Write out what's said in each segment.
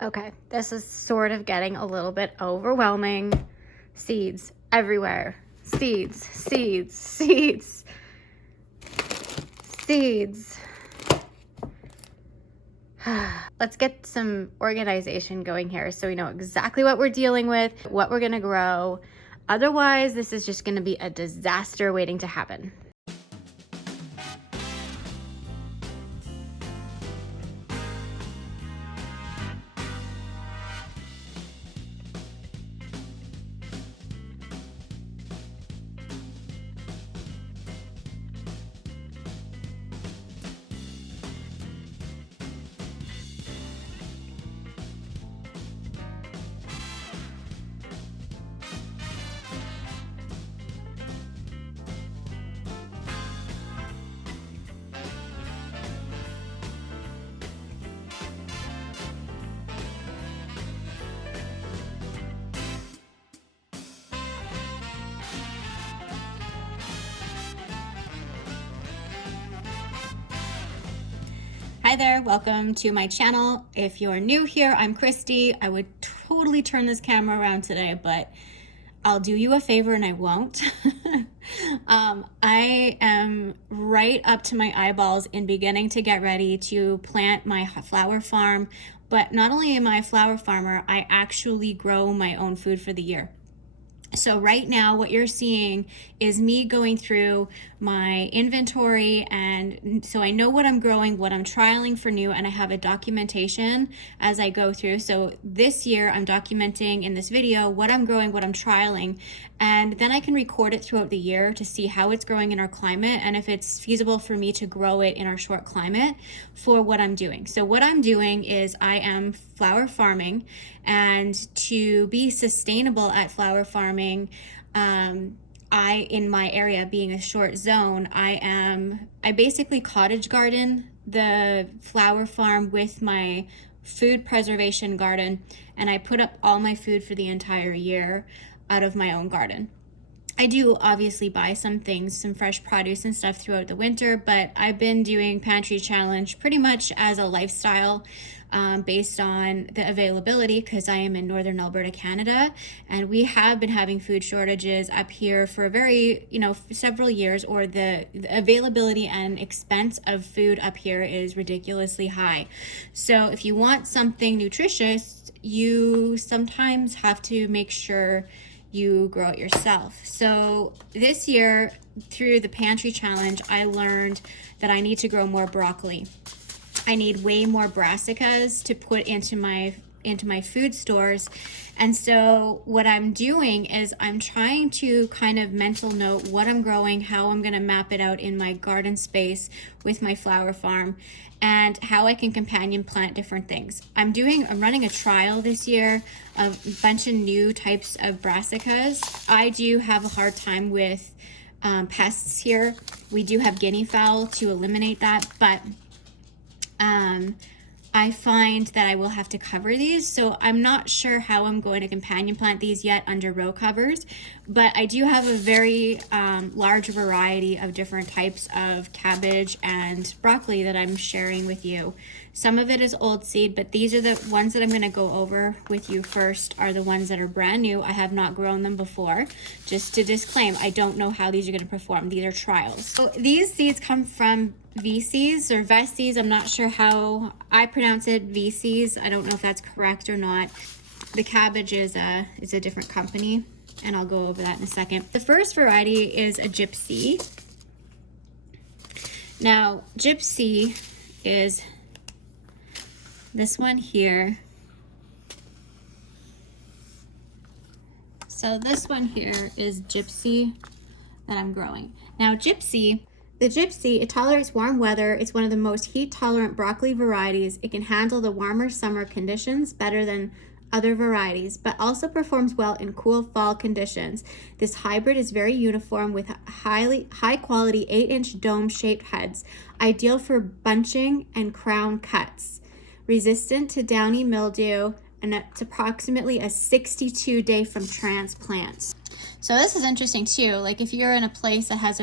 Okay, this is sort of getting a little bit overwhelming. Seeds everywhere. Seeds, seeds, seeds, seeds. Let's get some organization going here so we know exactly what we're dealing with, what we're gonna grow. Otherwise, this is just gonna be a disaster waiting to happen. Hi there, welcome to my channel. If you're new here, I'm Christy. I would totally turn this camera around today, but I'll do you a favor and I won't. I am right up to my eyeballs in beginning to get ready to plant my flower farm, but not only am I a flower farmer, I actually grow my own food for the year. So right now what you're seeing is me going through my inventory, and so I know what I'm growing, what I'm trialing for new, and I have a documentation as I go through. So this year I'm documenting in this video what I'm growing, what I'm trialing, and then I can record it throughout the year to see how it's growing in our climate and if it's feasible for me to grow it in our short climate for what I'm doing. So what I'm doing is I am flower farming, and to be sustainable at flower farming, in my area being a short zone, I basically cottage garden the flower farm with my food preservation garden, and I put up all my food for the entire year out of my own garden. I do obviously buy some things, some fresh produce and stuff throughout the winter, but I've been doing Pantry Challenge pretty much as a lifestyle, based on the availability, because I am in northern Alberta, Canada, and we have been having food shortages up here for a very, several years, or the availability and expense of food up here is ridiculously high. So if you want something nutritious, you sometimes have to make sure you grow it yourself. So this year, through the Pantry Challenge, I learned that I need to grow more broccoli. I need way more brassicas to put into my food stores. And so what I'm doing is I'm trying to kind of mental note what I'm growing, how I'm going to map it out in my garden space with my flower farm, and how I can companion plant different things. I'm running a trial this year of a bunch of new types of brassicas. I do have a hard time with pests here. We do have guinea fowl to eliminate that, but I find that I will have to cover these, so I'm not sure how I'm going to companion plant these yet under row covers, but I do have a very large variety of different types of cabbage and broccoli that I'm sharing with you. Some of it is old seed, but these are the ones that I'm going to go over with you first, are the ones that are brand new. I have not grown them before. Just to disclaim, I don't know how these are going to perform. These are trials. So these seeds come from VCs or Vesties. I'm not sure how I pronounce it. VCs. I don't know if that's correct or not. The cabbage is a different company, and I'll go over that in a second. The first variety is a Gypsy. Now, Gypsy is this one here. So this one here is Gypsy that I'm growing. Now, the Gypsy, it tolerates warm weather. It's one of the most heat-tolerant broccoli varieties. It can handle the warmer summer conditions better than other varieties, but also performs well in cool fall conditions. This hybrid is very uniform with high-quality 8-inch dome-shaped heads, ideal for bunching and crown cuts. Resistant to downy mildew, and it's approximately a 62-day from transplant. So this is interesting too. Like if you're in a place that has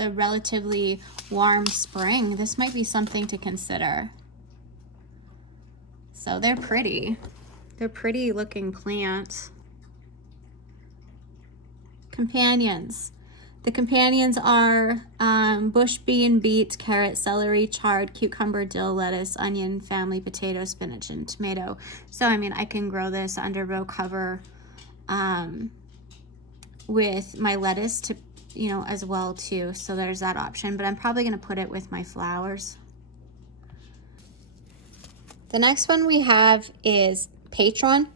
a relatively warm spring, this might be something to consider. So they're pretty. They're pretty looking plants. Companions. The companions are bush bean, beet, carrot, celery, chard, cucumber, dill, lettuce, onion, family, potato, spinach, and tomato. So, I mean, I can grow this under row cover with my lettuce to, you know, as well too. So there's that option, but I'm probably going to put it with my flowers. The next one we have is Patron,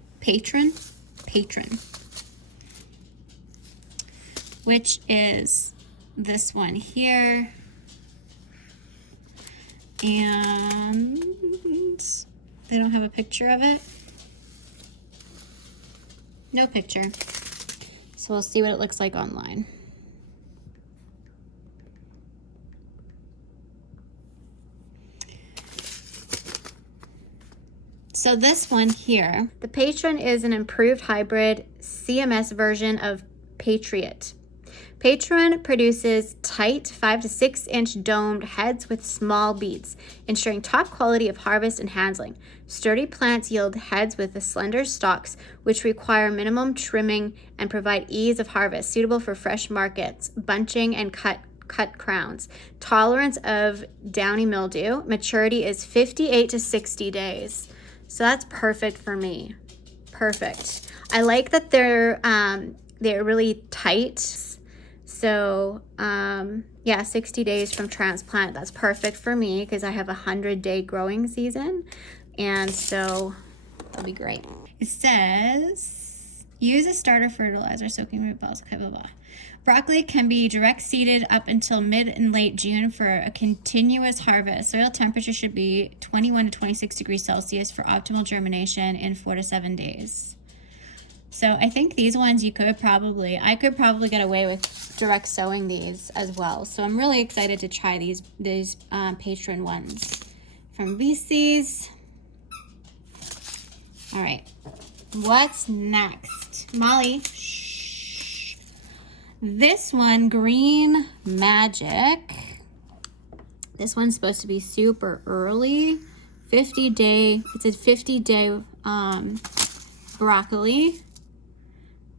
which is this one here. And they don't have a picture of it. No picture. So we'll see what it looks like online. So this one here, the Patron is an improved hybrid CMS version of Patriot. Patron produces tight 5 to 6 inch domed heads with small beads, ensuring top quality of harvest and handling. Sturdy plants yield heads with the slender stalks, which require minimum trimming and provide ease of harvest, suitable for fresh markets, bunching and cut crowns. Tolerance of downy mildew. Maturity is 58 to 60 days. So that's perfect for me. Perfect. I like that they're really tight. So yeah, 60 days from transplant. That's perfect for me because I have a 100-day growing season. And so that'll be great. It says, use a starter fertilizer, soaking root balls, blah, blah, blah. Broccoli can be direct seeded up until mid and late June for a continuous harvest. Soil temperature should be 21 to 26 degrees Celsius for optimal germination in 4 to 7 days. So I think these ones I could probably get away with direct sowing these as well. So I'm really excited to try these Patron ones from VC's. All right, what's next? Molly, shh. This one, Green Magic. This one's supposed to be super early. 50-day, it's a 50-day broccoli.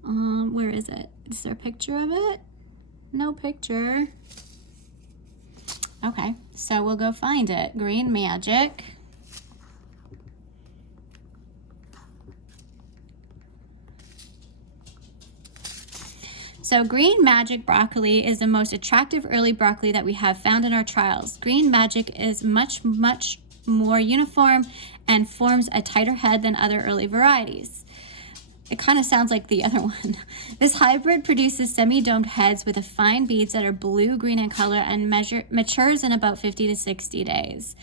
Where is it? Is there a picture of it? No picture. Okay, so we'll go find it. Green Magic. So Green Magic broccoli is the most attractive early broccoli that we have found in our trials. Green Magic is much more uniform and forms a tighter head than other early varieties. It kind of sounds like the other one. This hybrid produces semi-domed heads with fine beads that are blue-green in color and matures in about 50 to 60 days.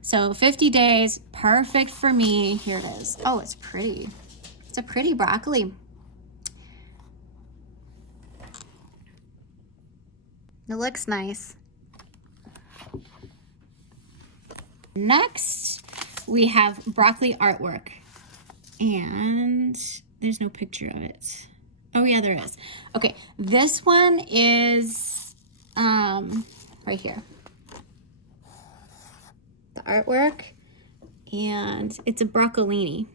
So 50 days, perfect for me. Here it is. Oh, it's pretty. It's a pretty broccoli. It looks nice. Next, we have broccoli artwork. And there's no picture of it. Oh yeah, there is. Okay, this one is right here. The artwork, and it's a broccolini.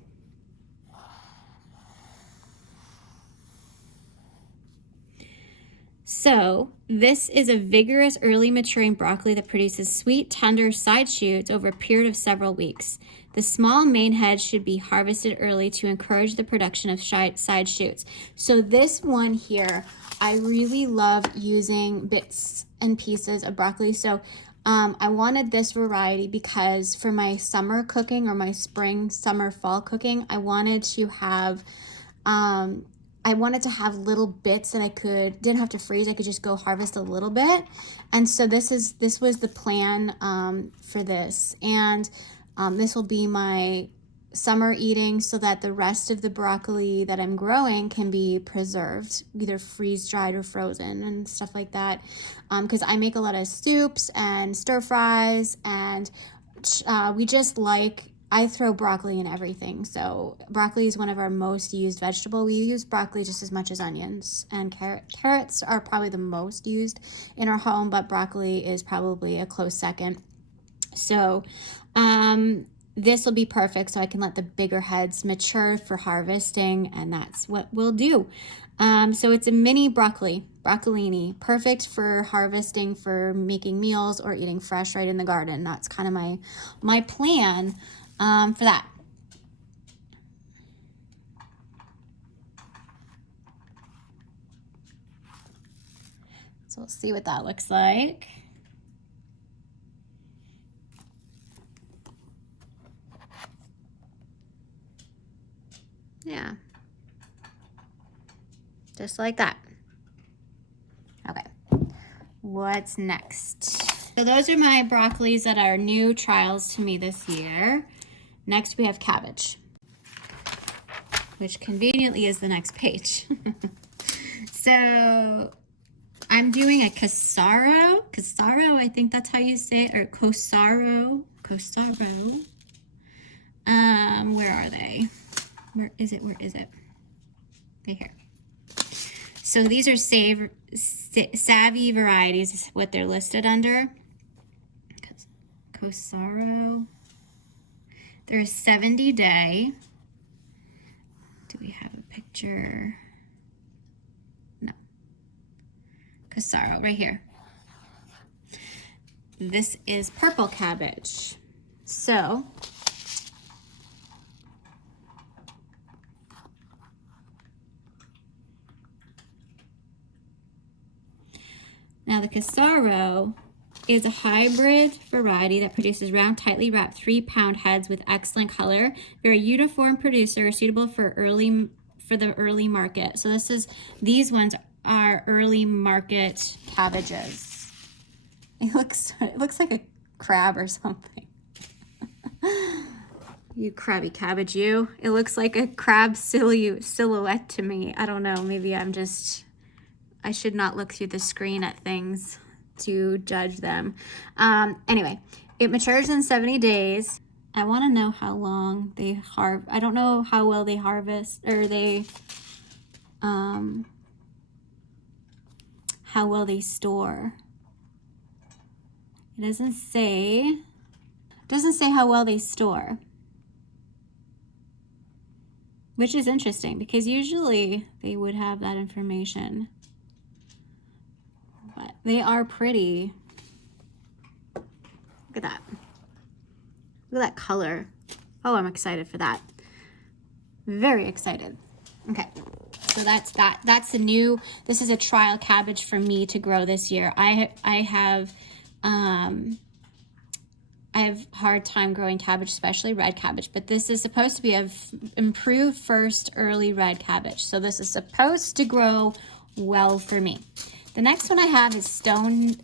So this is a vigorous early maturing broccoli that produces sweet, tender side shoots over a period of several weeks. The small main head should be harvested early to encourage the production of side shoots. So this one here, I really love using bits and pieces of broccoli. So I wanted this variety because for my summer cooking or my spring, summer, fall cooking, I wanted to have little bits that didn't have to freeze. I could just go harvest a little bit. And so this was the plan for this. And this will be my summer eating so that the rest of the broccoli that I'm growing can be preserved, either freeze dried or frozen and stuff like that. Because I make a lot of soups and stir fries, and I throw broccoli in everything. So broccoli is one of our most used vegetable. We use broccoli just as much as onions and carrots are probably the most used in our home, but broccoli is probably a close second. So this will be perfect, so I can let the bigger heads mature for harvesting, and that's what we'll do. So it's a mini broccolini, perfect for harvesting, for making meals, or eating fresh right in the garden. That's kind of my plan for that. So we'll see what that looks like. Yeah. Just like that. Okay. What's next? So those are my broccolis that are new trials to me this year. Next we have cabbage, which conveniently is the next page. So I'm doing a Casaro, I think that's how you say it, or Cosaro. Where are they? Where is it? Right here. So these are savvy varieties, is what they're listed under. Cosaro. They're a 70-day. Do we have a picture? No. Casaro, right here. This is purple cabbage. So now the Casaro is a hybrid variety that produces round, tightly wrapped 3-pound heads with excellent color. Very uniform producer, suitable for the early market. So these ones are early market cabbages. It looks like a crab or something. You crabby cabbage, you. It looks like a crab silhouette to me. I don't know, maybe I should not look through the screen at things to judge them. Anyway, it matures in 70 days. I want to know how long they I don't know how well they harvest, or how well they store. It doesn't say how well they store, which is interesting because usually they would have that information. But they are pretty. Look at that. Look at that color. Oh, I'm excited for that. Very excited. Okay, so that's that. That's a new, this is a trial cabbage for me to grow this year. I have hard time growing cabbage, especially red cabbage, but this is supposed to be an improved first early red cabbage. So this is supposed to grow well for me. The next one I have is Stonehead.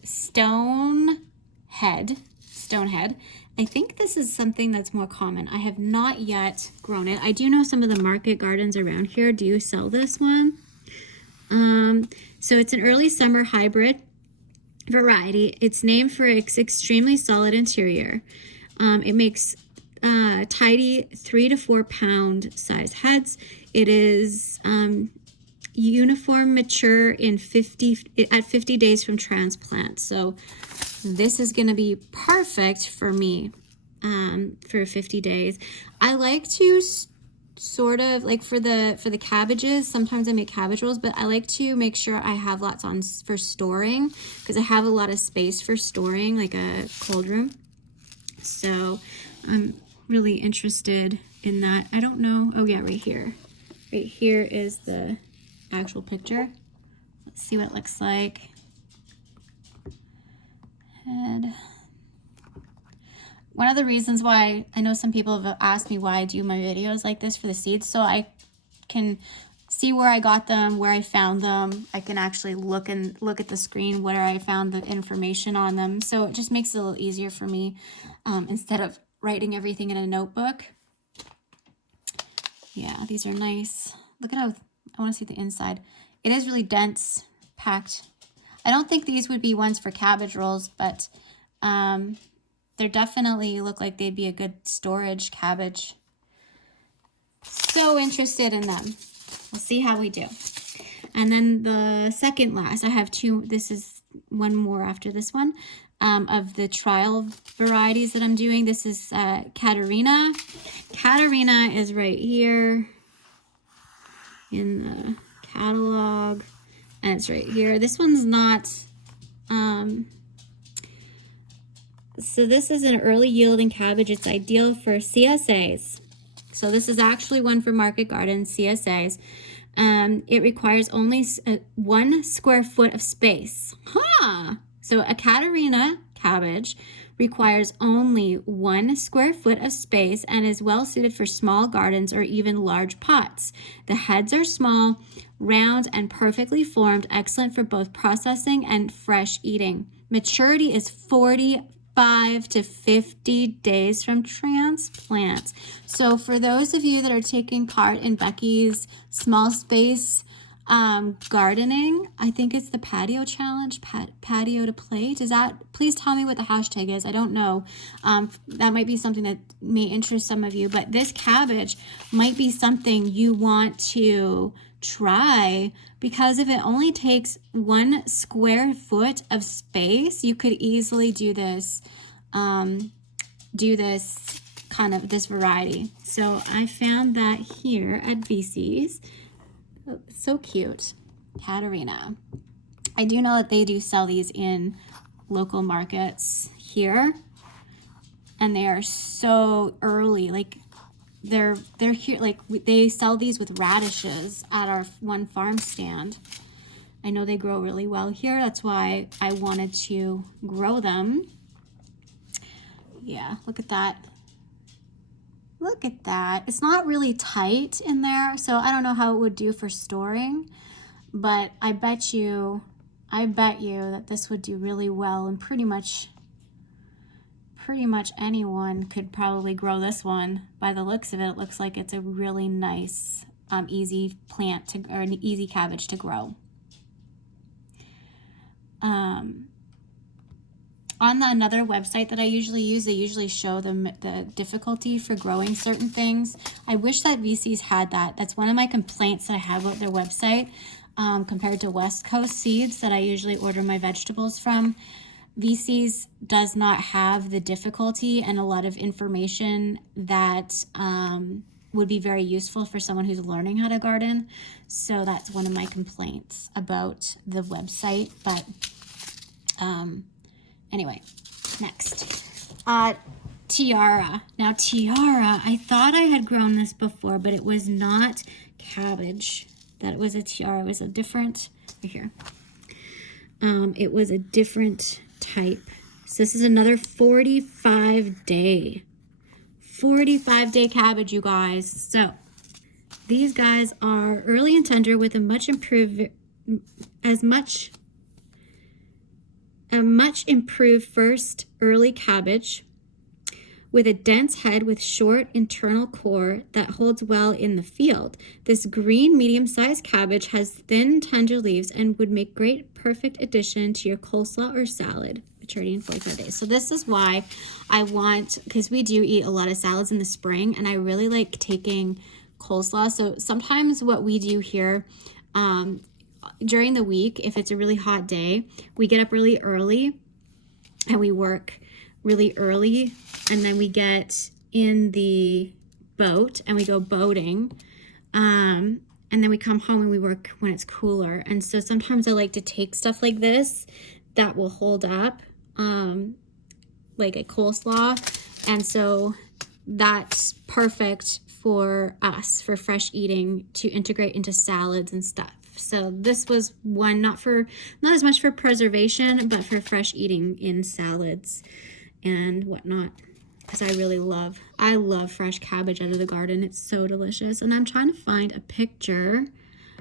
I think this is something that's more common. I have not yet grown it. I do know some of the market gardens around here do sell this one. So it's an early summer hybrid variety. It's named for its extremely solid interior. It makes tidy 3 to 4 pound size heads. It is uniform mature at 50 days from transplant. So this is going to be perfect for me for 50 days. I like to sort of like for the cabbages, sometimes I make cabbage rolls, but I like to make sure I have lots on for storing because I have a lot of space for storing, like a cold room. So I'm really interested in that. I don't know. Oh yeah, right here. Right here is the actual picture. Let's see what it looks like. Head. One of the reasons why I know some people have asked me why I do my videos like this for the seeds, so I can see where I got them, where I found them. I can actually look at the screen where I found the information on them. So it just makes it a little easier for me instead of writing everything in a notebook. Yeah, these are nice. Look at how, I want to see the inside. It is really dense, packed. I don't think these would be ones for cabbage rolls, but they definitely look like they'd be a good storage cabbage. So interested in them. We'll see how we do. And then the second last, I have two. This is one more after this one. of the trial varieties that I'm doing. This is Katarina. Katarina is right here in the catalog, and it's right here. This one's not, so this is an early yielding cabbage. It's ideal for CSAs. So this is actually one for market gardens, CSAs. It requires only 1 square foot of space. Huh! So a Katarina cabbage requires only 1 square foot of space and is well suited for small gardens or even large pots. The heads are small, round, and perfectly formed, excellent for both processing and fresh eating. Maturity is 45 to 50 days from transplant. So for those of you that are taking part in Becky's small space gardening, I think it's the patio challenge, patio to plate. Is that, please tell me what the hashtag is. I don't know. That might be something that may interest some of you, but this cabbage might be something you want to try, because if it only takes 1 square foot of space, you could easily do this this variety. So I found that here at VC's. Oh, so cute. Katarina. I do know that they do sell these in local markets here, and they are so early. Like they're here, like they sell these with radishes at our one farm stand. I know they grow really well here. That's why I wanted to grow them. Yeah, look at that. Look at that. It's not really tight in there, so I don't know how it would do for storing, but I bet you that this would do really well, and pretty much anyone could probably grow this one. By the looks of it, it looks like it's a really nice, easy plant to, or an easy cabbage to grow. On another website that I usually use, they usually show them the difficulty for growing certain things. I wish that VC's had that. That's one of my complaints that I have about their website compared to West Coast Seeds that I usually order my vegetables from. VC's does not have the difficulty and a lot of information that would be very useful for someone who's learning how to garden. So that's one of my complaints about the website. But anyway, next. Tiara. Now Tiara, I thought I had grown this before, but it was not cabbage. That was a Tiara. It was a different, right here. It was a different type. So this is another 45-day cabbage, you guys. So these guys are early and tender with a much improved first early cabbage with a dense head with short internal core that holds well in the field. This green medium-sized cabbage has thin, tender leaves and would make great perfect addition to your coleslaw or salad. Maturity in 45 days. So this is why I want, because we do eat a lot of salads in the spring, and I really like taking coleslaw. So sometimes what we do here, during the week, if it's a really hot day, we get up really early and we work really early, and then we get in the boat and we go boating, and then we come home and we work when it's cooler. And so sometimes I like to take stuff like this that will hold up, like a coleslaw, and so that's perfect for us for fresh eating to integrate into salads and stuff. So this was one not as much for preservation, but for fresh eating in salads and whatnot, because I love fresh cabbage out of the garden. It's so delicious. And I'm trying to find a picture,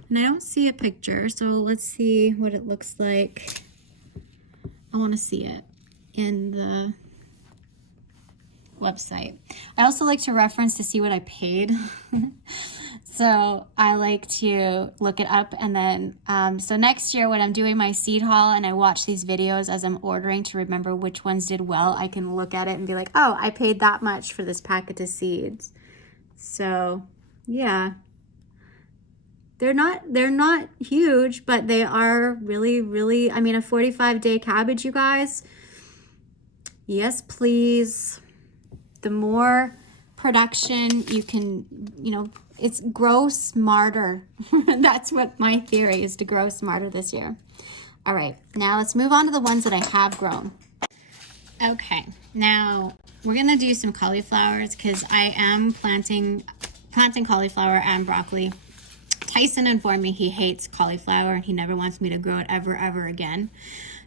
and I don't see a picture, so let's see what it looks like. I want to see it in the website. I also like to reference to see what I paid. So I like to look it up, and then so next year when I'm doing my seed haul and I watch these videos as I'm ordering to remember which ones did well, I can look at it and be like, oh, I paid that much for this packet of seeds. So yeah, they're not huge, but they are really, really, I mean, a 45-day cabbage, you guys, Yes, please. The more production you can, it's grow smarter. That's what my theory is, to grow smarter this year. All right, now let's move on to the ones that I have grown. Okay, now we're gonna do some cauliflowers because I am planting cauliflower and broccoli. Tyson informed me he hates cauliflower and he never wants me to grow it ever again.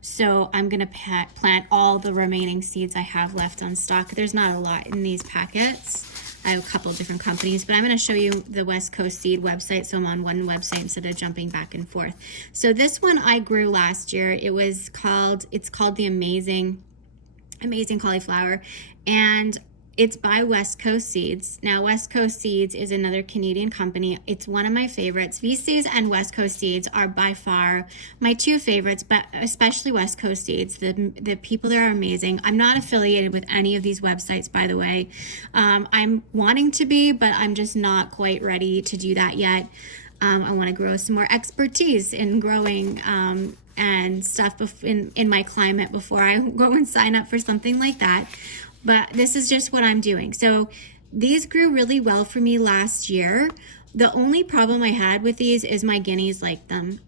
So I'm gonna plant all the remaining seeds I have left on stock. There's not a lot in these packets. I have a couple of different companies, but I'm going to show you the West Coast Seed website, so I'm on one website instead of jumping back and forth. So this one I grew last year. It's called the Amazing Cauliflower, and it's by West Coast Seeds. Now, West Coast Seeds is another Canadian company. It's one of my favorites. VCs and West Coast Seeds are by far my two favorites, but especially West Coast Seeds. The people there are amazing. I'm not affiliated with any of these websites, by the way. I'm wanting to be, but I'm just not quite ready to do that yet. I want to grow some more expertise in growing and stuff in my climate before I go and sign up for something like that. But this is just what I'm doing. So these grew really well for me last year. The only problem I had with these is my guineas like them.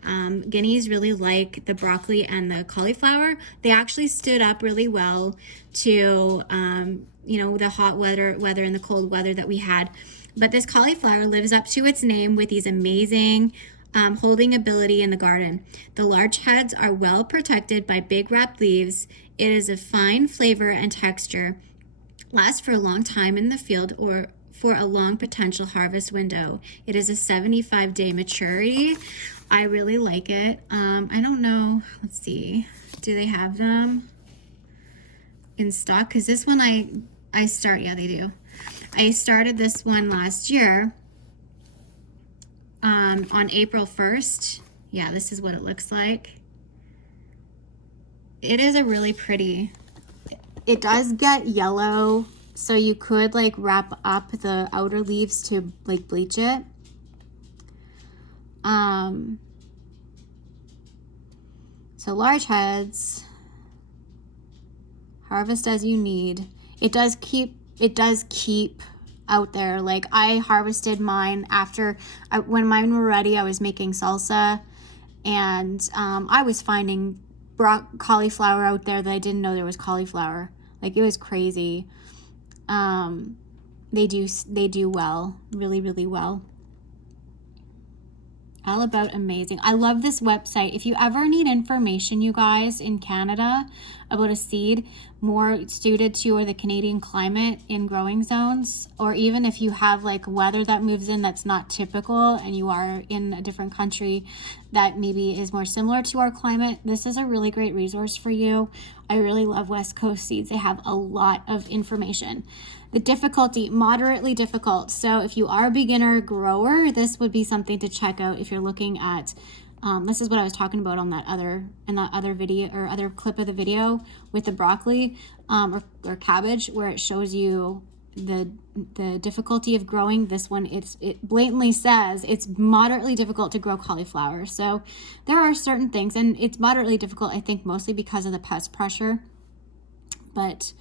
Guineas really like the broccoli and the cauliflower. They actually stood up really well to, the hot weather and the cold weather that we had. But this cauliflower lives up to its name with these amazing holding ability in the garden. The large heads are well protected by big wrapped leaves. It is a fine flavor and texture, lasts for a long time in the field or for a long potential harvest window. It is a 75-day maturity. I really like it. I don't know, let's see, do they have them in stock? Because this one yeah, they do. I started this one last year on April 1st. Yeah, this is what it looks like. It is a really pretty, it does get yellow, so you could like wrap up the outer leaves to like bleach it. So large heads, harvest as you need. It does keep out there. Like I harvested mine when mine were ready. I was making salsa, and I was finding cauliflower out there that I didn't know there was cauliflower. Like it was crazy. They do well, really well. All about amazing. I love this website. If you ever need information, you guys, in Canada about a seed more suited to or the Canadian climate in growing zones, or even if you have like weather that moves in that's not typical and you are in a different country that maybe is more similar to our climate, this is a really great resource for you. I really love West Coast Seeds. They have a lot of information. The difficulty, moderately difficult. So if you are a beginner grower, this would be something to check out if you're looking at, this is what I was talking about on that other video or other clip of the video with the broccoli or cabbage, where it shows you the difficulty of growing. This one, it blatantly says it's moderately difficult to grow cauliflower. So there are certain things, and it's moderately difficult, I think, mostly because of the pest pressure. But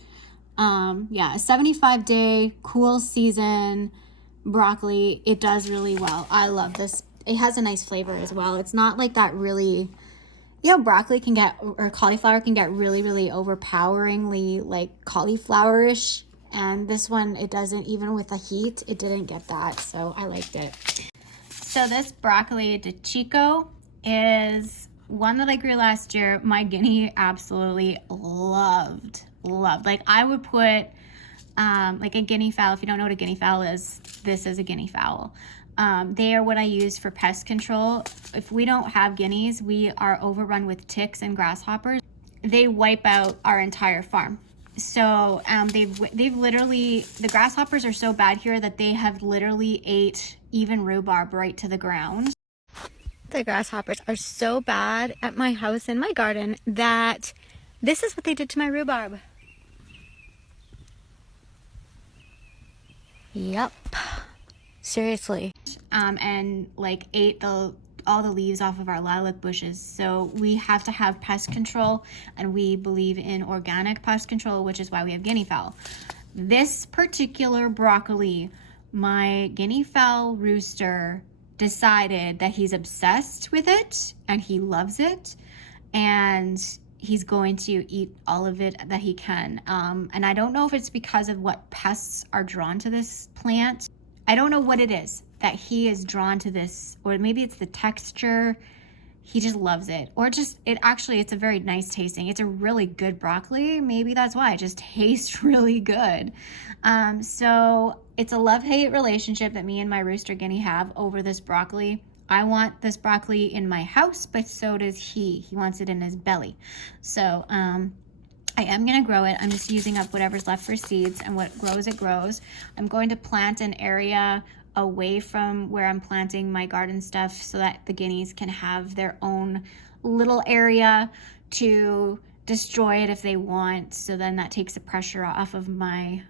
yeah, a 75-day cool season broccoli, it does really well. I love this. It has a nice flavor as well. It's not like that really, broccoli can get, or cauliflower can get really overpoweringly like cauliflower-ish. And this one, it doesn't, even with the heat, it didn't get that. So I liked it. So this broccoli de Chico is one that I grew last year. My guinea absolutely loved. Like I would put like a guinea fowl. If you don't know what a guinea fowl is, this is a guinea fowl. They are what I use for pest control. If we don't have guineas, we are overrun with ticks and grasshoppers. They wipe out our entire farm. So they've literally, the grasshoppers are so bad here that they have literally ate even rhubarb right to the ground. The grasshoppers are so bad at my house and my garden that this is what they did to my rhubarb. Yep. Seriously. And like ate all the leaves off of our lilac bushes. So we have to have pest control, and we believe in organic pest control, which is why we have guinea fowl. This particular broccoli, my guinea fowl rooster decided that he's obsessed with it and he loves it, and he's going to eat all of it that he can. And I don't know if it's because of what pests are drawn to this plant. I don't know what it is that he is drawn to this, or maybe it's the texture. He just loves it. Or just, it's a very nice tasting. It's a really good broccoli. Maybe that's why it just tastes really good. So it's a love-hate relationship that me and my rooster guinea have over this broccoli. I want this broccoli in my house, but so does he. He wants it in his belly. So I am going to grow it. I'm just using up whatever's left for seeds, and what grows, it grows. I'm going to plant an area away from where I'm planting my garden stuff so that the guineas can have their own little area to destroy it if they want. So then that takes the pressure off of the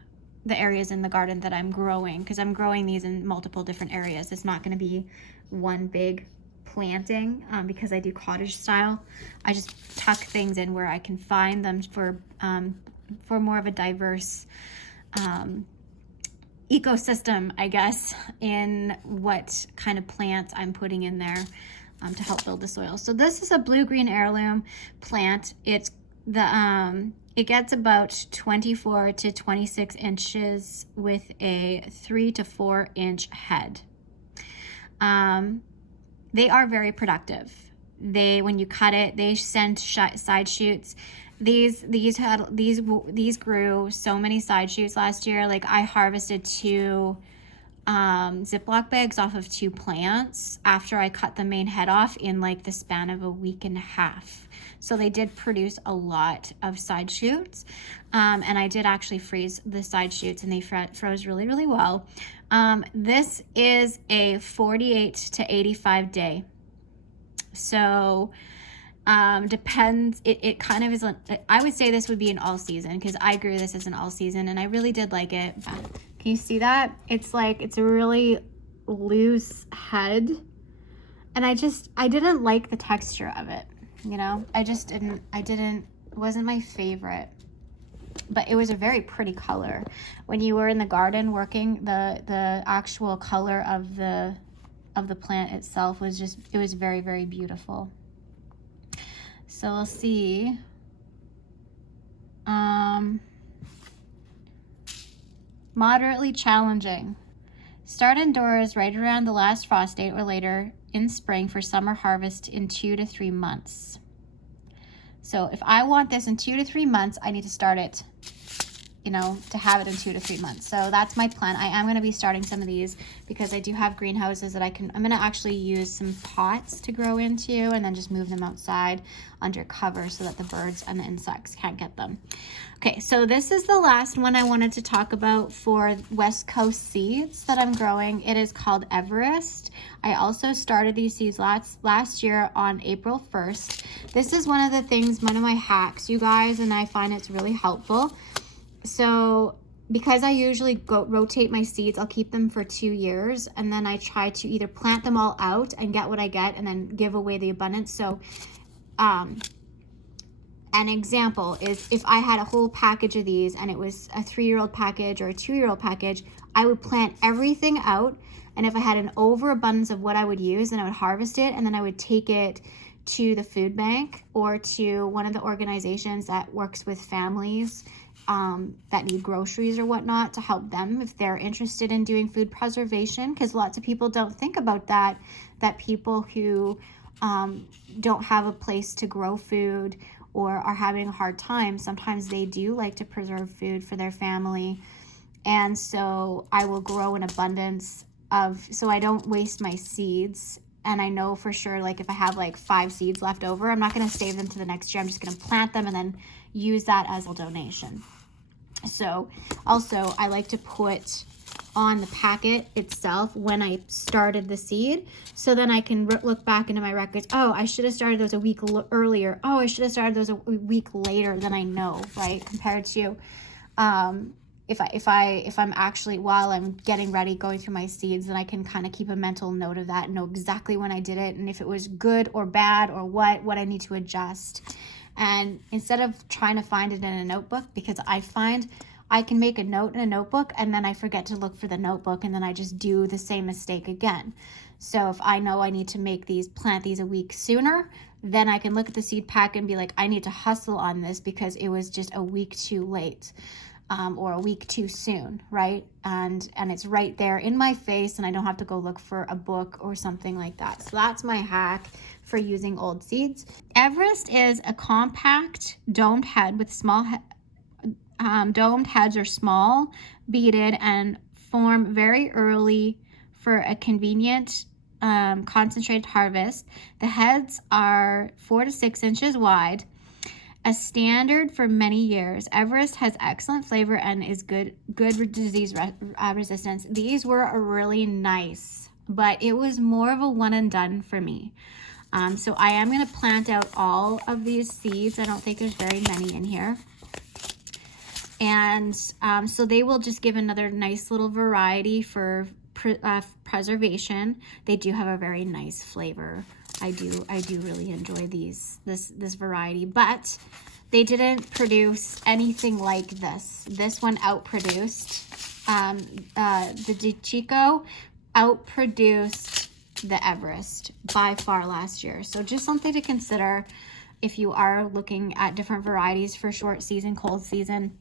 areas in the garden that I'm growing, because I'm growing these in multiple different areas. It's not going to be one big planting because I do cottage style. I just tuck things in where I can find them for more of a diverse ecosystem, I guess, in what kind of plants I'm putting in there to help build the soil. So this is a blue-green heirloom plant. It gets about 24 to 26 inches with a 3 to 4 inch head. They are very productive. When you cut it, they send side shoots. These grew so many side shoots last year. Like, I harvested 2 Ziploc bags off of 2 plants after I cut the main head off in like the span of a week and a half. So they did produce a lot of side shoots. And I did actually freeze the side shoots, and they froze really, really well. This is a 48 to 85 day. So depends. It kind of is. I would say this would be an all season, because I grew this as an all season, and I really did like it. Can you see that? It's a really loose head, and I didn't like the texture of it. You know, it wasn't my favorite, but it was a very pretty color. When you were in the garden working, the actual color of the plant itself was it was very, very beautiful. So we'll see. Moderately challenging. Start indoors right around the last frost date or later in spring for summer harvest in 2 to 3 months. So if I want this in 2 to 3 months, I need to start it, to have it in 2 to 3 months. So that's my plan. I am going to be starting some of these because I do have greenhouses that I'm going to actually use some pots to grow into, and then just move them outside under cover so that the birds and the insects can't get them. Okay, so this is the last one I wanted to talk about for West Coast seeds that I'm growing. It is called Everest. I also started these seeds last year on April 1st. This is one of my hacks, you guys, and I find it's really helpful. So because I usually rotate my seeds, I'll keep them for 2 years, and then I try to either plant them all out and get what I get and then give away the abundance. So an example is if I had a whole package of these and it was a 3-year-old package or a 2-year-old package, I would plant everything out, and if I had an overabundance of what I would use, then I would harvest it, and then I would take it to the food bank or to one of the organizations that works with families that need groceries or whatnot, to help them if they're interested in doing food preservation, because lots of people don't think about that people who don't have a place to grow food or are having a hard time, sometimes they do like to preserve food for their family. And so I will grow an abundance so I don't waste my seeds. And I know for sure, like if I have like 5 seeds left over, I'm not going to save them to the next year. I'm just going to plant them and then use that as a donation. So also I like to put on the packet itself when I started the seed, so then I can look back into my records. Oh, I should have started those a week earlier. Oh, I should have started those a week later. Then I know, right? Compared to if I'm actually, while I'm getting ready, going through my seeds, then I can kind of keep a mental note of that and know exactly when I did it and if it was good or bad or what I need to adjust. And instead of trying to find it in a notebook, because I find I can make a note in a notebook and then I forget to look for the notebook and then I just do the same mistake again. So if I know I need to plant these a week sooner, then I can look at the seed pack and be like, I need to hustle on this because it was just a week too late. Or a week too soon, right? And it's right there in my face and I don't have to go look for a book or something like that. So that's my hack for using old seeds. Everest is a compact domed head with small domed heads are small, beaded, and form very early for a convenient concentrated harvest. The heads are 4 to 6 inches wide. A standard for many years, Everest has excellent flavor and is good disease resistance. These were really nice, but it was more of a one and done for me. So I am going to plant out all of these seeds. I don't think there's very many in here. And so they will just give another nice little variety for preservation. They do have a very nice flavor. I do really enjoy this variety, but they didn't produce anything like this. This one outproduced the Chico outproduced the Everest by far last year. So just something to consider if you are looking at different varieties for short season, cold season.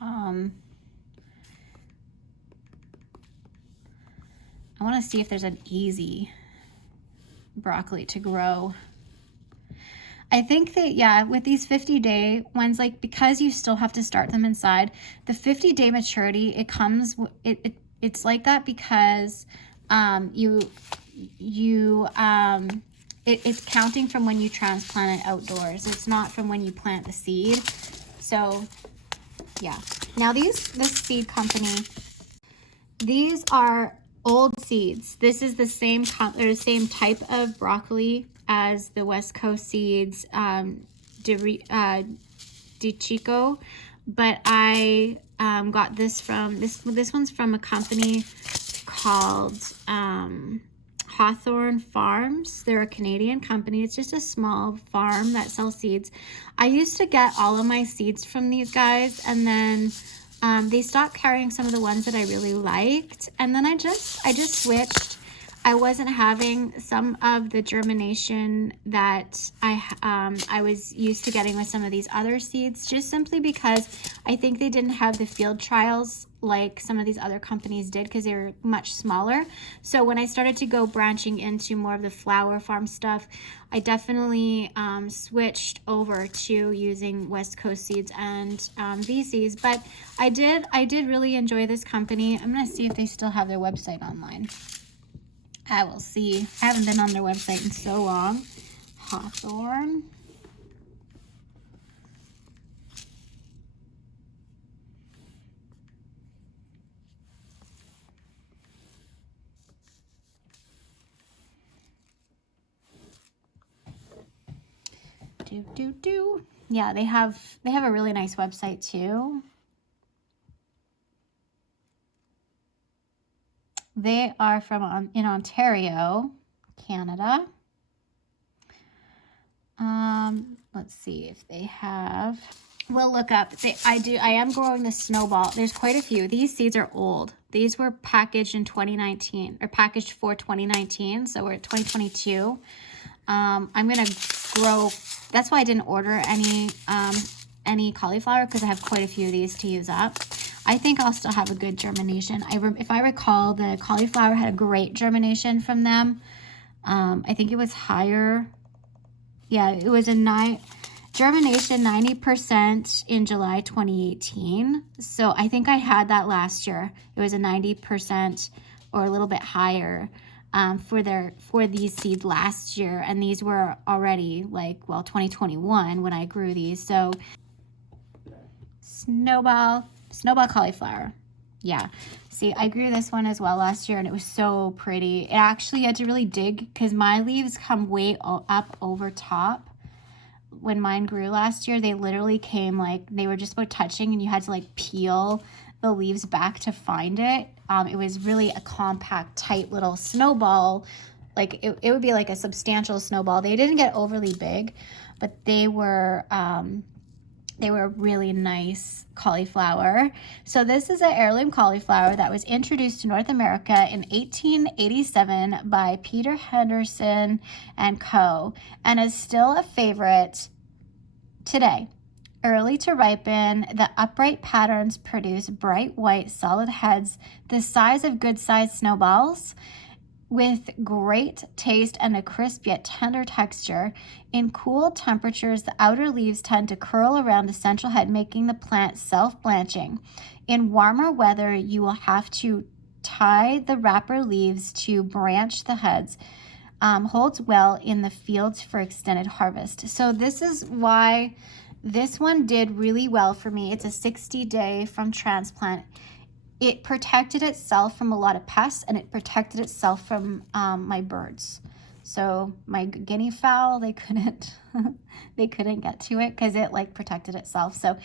I want to see if there's an easy broccoli to grow. I think that, yeah, with these 50-day ones, like, because you still have to start them inside, the 50-day maturity, it's like that because it's counting from when you transplant it outdoors. It's not from when you plant the seed. So yeah. Now this seed company, these are old seeds. This is the same type of broccoli as the West Coast seeds, De Chico, but I got this from this one's from a company called Hawthorn Farms. They're a Canadian company. It's just a small farm that sells seeds. I used to get all of my seeds from these guys, and then they stopped carrying some of the ones that I really liked, and then I just switched. I wasn't having some of the germination that I was used to getting with some of these other seeds, just simply because I think they didn't have the field trials like some of these other companies did, because they were much smaller. So when I started to go branching into more of the flower farm stuff, I definitely switched over to using West Coast seeds and these seeds. But I did really enjoy this company. I'm gonna see if they still have their website online. I will see. I haven't been on their website in so long. Hawthorn. Yeah, they have a really nice website too. They are from in Ontario, Canada. Let's see if they have. We'll look up. I am growing the snowball. There's quite a few. These seeds are old. These were packaged in 2019, or packaged for 2019. So we're at 2022. I'm gonna grow. That's why I didn't order any cauliflower, because I have quite a few of these to use up. I think I'll still have a good germination. If I recall, the cauliflower had a great germination from them. I think it was higher. Yeah, it was germination 90% in July 2018. So I think I had that last year. It was a 90% or a little bit higher for these seeds last year. And these were already 2021 when I grew these. So snowball cauliflower. Yeah. See, I grew this one as well last year, and it was so pretty. It actually had to really dig, because my leaves come way up over top. when mine grew last year, they literally came like, they were just about touching and you had to like peel the leaves back to find it. It was really a compact, tight little snowball. Like it would be like a substantial snowball. They didn't get overly big, but they were really nice cauliflower. So this is an heirloom cauliflower that was introduced to North America in 1887 by Peter Henderson and Co. and is still a favorite today. Early to ripen, the upright patterns produce bright white solid heads the size of good-sized snowballs with great taste and a crisp yet tender texture. In cool temperatures, the outer leaves tend to curl around the central head, making the plant self-blanching. In warmer weather, you will have to tie the wrapper leaves to branch the heads. Holds well in the fields for extended harvest. So this is why this one did really well for me. It's a 60-day from transplant. It protected itself from a lot of pests, and it protected itself from my birds. So my guinea fowl, they couldn't get to it because it like protected itself. So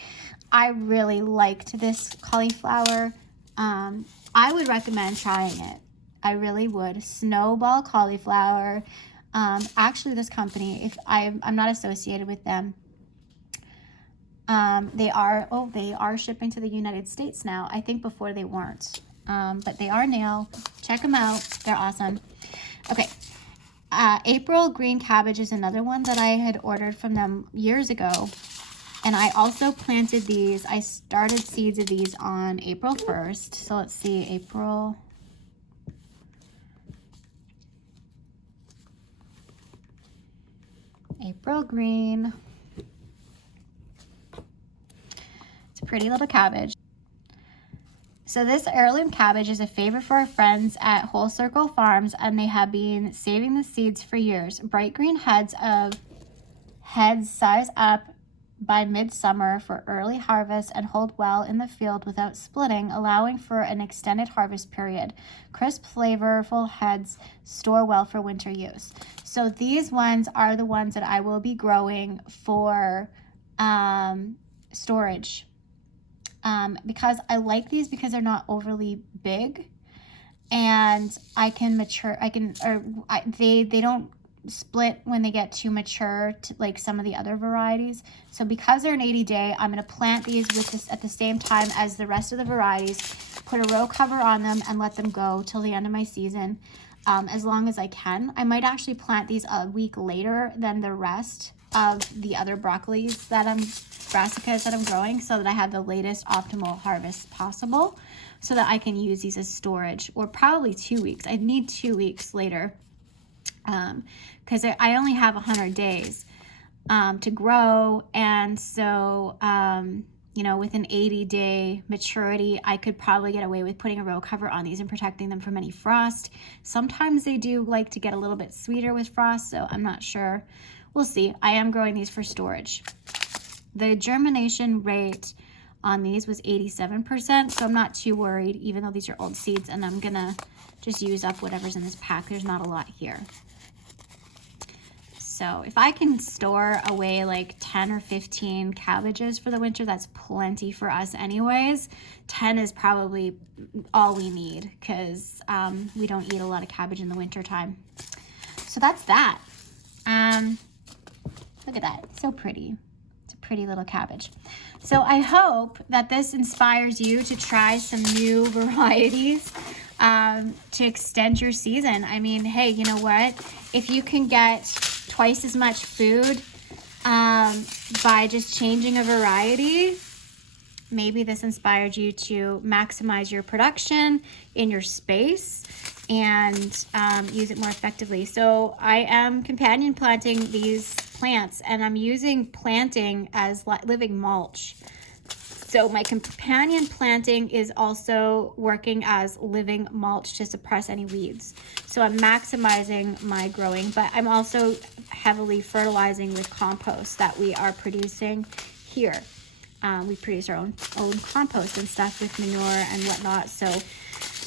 I really liked this cauliflower. I would recommend trying it. I really would. Snowball cauliflower. Actually, this company, if I'm not associated with them. They are shipping to the United States now. I think before they weren't, but they are now. Check them out. They're awesome. Okay. April green cabbage is another one that I had ordered from them years ago. And I also planted these. I started seeds of these on April 1st. So let's see, April green. Pretty little cabbage. So this heirloom cabbage is a favorite for our friends at Hawthorn Farms, and they have been saving the seeds for years. Bright green heads size up by midsummer for early harvest and hold well in the field without splitting, allowing for an extended harvest period. Crisp, flavorful heads store well for winter use. So these ones are the ones that I will be growing for storage. Because I like these because they're not overly big, and they don't split when they get too mature to like some of the other varieties. So because they're an 80-day, I'm going to plant these with this at the same time as the rest of the varieties, put a row cover on them, and let them go till the end of my season, as long as I can. I might actually plant these a week later than the rest of the other broccolis brassicas that I'm growing, so that I have the latest optimal harvest possible, so that I can use these as storage, or probably 2 weeks. I'd need 2 weeks later, because I only have 100 days to grow, and so with an 80-day maturity, I could probably get away with putting a row cover on these and protecting them from any frost. Sometimes they do like to get a little bit sweeter with frost, so I'm not sure. We'll see. I am growing these for storage. The germination rate on these was 87%, so I'm not too worried, even though these are old seeds, and I'm gonna just use up whatever's in this pack. There's not a lot here. So if I can store away like 10 or 15 cabbages for the winter, that's plenty for us anyways. 10 is probably all we need, because we don't eat a lot of cabbage in the winter time. So that's that. Look at that, it's so pretty. It's a pretty little cabbage. So I hope that this inspires you to try some new varieties to extend your season. I mean, hey, you know what? If you can get twice as much food by just changing a variety, maybe this inspired you to maximize your production in your space and use it more effectively. So I am companion planting these plants, and I'm using planting as living mulch. So my companion planting is also working as living mulch to suppress any weeds. So I'm maximizing my growing, but I'm also heavily fertilizing with compost that we are producing here. We produce our own compost and stuff with manure and whatnot. So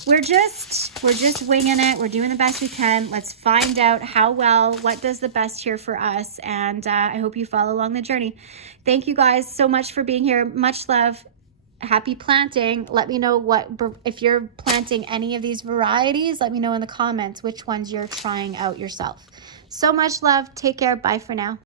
we're just winging it. We're doing the best we can. Let's find out what does the best here for us. And I hope you follow along the journey. Thank you guys so much for being here. Much love. Happy planting. Let me know if you're planting any of these varieties. Let me know in the comments which ones you're trying out yourself. So much love. Take care. Bye for now.